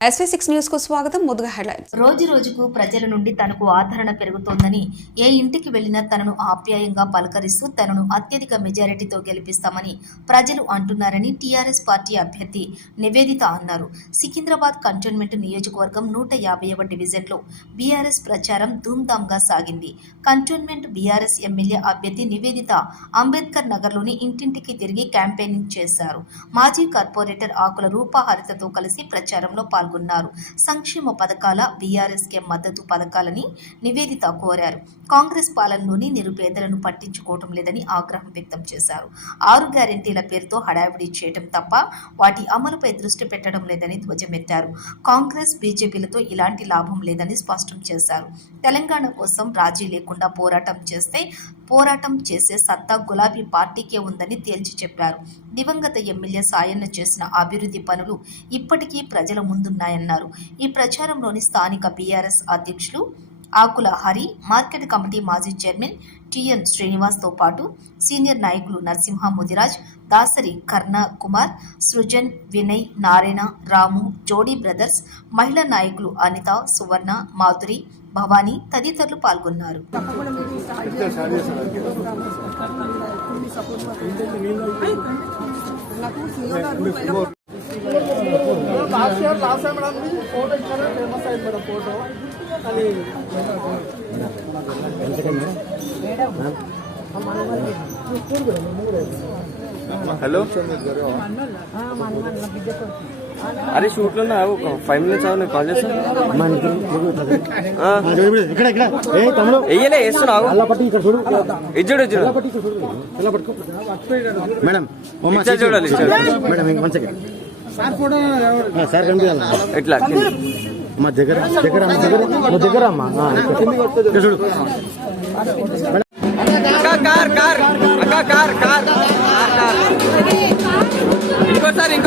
SV6 news కు స్వాగతం. ముందుగా హెడ్లైన్స్. రోజు రోజుకు ప్రజల నుండి తనకు ఆదరణ పెరుగుతోందని, ఏ ఇంటికి వెళ్లినా తనను ఆప్యాయంగా పలకరిస్తూ తనను అత్యధిక మెజారిటీతో గెలిపిస్తామని ప్రజలు అంటున్నారని టీఆర్ఎస్ పార్టీ అభ్యర్థి నివేదిత అన్నారు. సికింద్రాబాద్ కంటోన్మెంట్ నియోజకవర్గం 150వ డివిజన్లో బీఆర్ఎస్ ప్రచారం ధూమ్ధామ్గా సాగింది. కంటోన్మెంట్ బీఆర్ఎస్ ఎమ్మెల్యే అభ్యర్థి నివేదిత అంబేద్కర్ నగర్లోని ఇంటింటికి తిరిగి క్యాంపెయినింగ్ చేశారు. మాజీ కార్పొరేటర్ ఆకుల రూపహరితతో కలిసి ప్రచారంలో పాల్గొన్నారు. సంక్షేమ పథకాల బీఆర్ఎస్కే మద్దతు పథకాలని నివేదిత కోరారు. కాంగ్రెస్ పాలనలోని నిరుపేదలను పట్టించుకోవటం లేదని ఆగ్రహం వ్యక్తం చేశారు. 6 గ్యారెంటీల పేరుతో హడావిడి చేయటం తప్ప వాటి అమలుపై దృష్టి పెట్టడం లేదని ధ్వజమెత్తారు. కాంగ్రెస్ బీజేపీలతో ఇలాంటి లాభం లేదని స్పష్టం చేశారు. తెలంగాణ కోసం రాజీ లేకుండా పోరాటం చేసే సత్తా గులాబీ పార్టీకే ఉందని తేల్చి చెప్పారు. దివంగత ఎమ్మెల్యే సాయన్న చేసిన అభివృద్ధి పనులు ఇప్పటికీ ప్రజల ముందున్నాయన్నారు. ఈ ప్రచారంలోని స్థానిక బీఆర్ఎస్ అధ్యక్షులు ఆకుల హరి, మార్కెట్ కమిటీ మాజీ చైర్మన్ టిఎన్ శ్రీనివాస్తో పాటు సీనియర్ నాయకులు నరసింహ ముదిరాజ్, దాసరి కర్ణ కుమార్, సృజన్, వినయ్, నారాయణ, రాము, జోడీ బ్రదర్స్, మహిళా నాయకులు అనిత, సువర్ణ, మాధురి, భవానీ తదితరులు పాల్గొన్నారు. హలో, అరే షూట్ లో 5 minutes అవు, నేను కాల్ చేస్తాను. వెయ్యలే వేస్తున్నావు ఇచ్చాడు మేడం చూడాలి ఇట్లా మా దగ్గర అమ్మా చూడు. ఇంకోసారి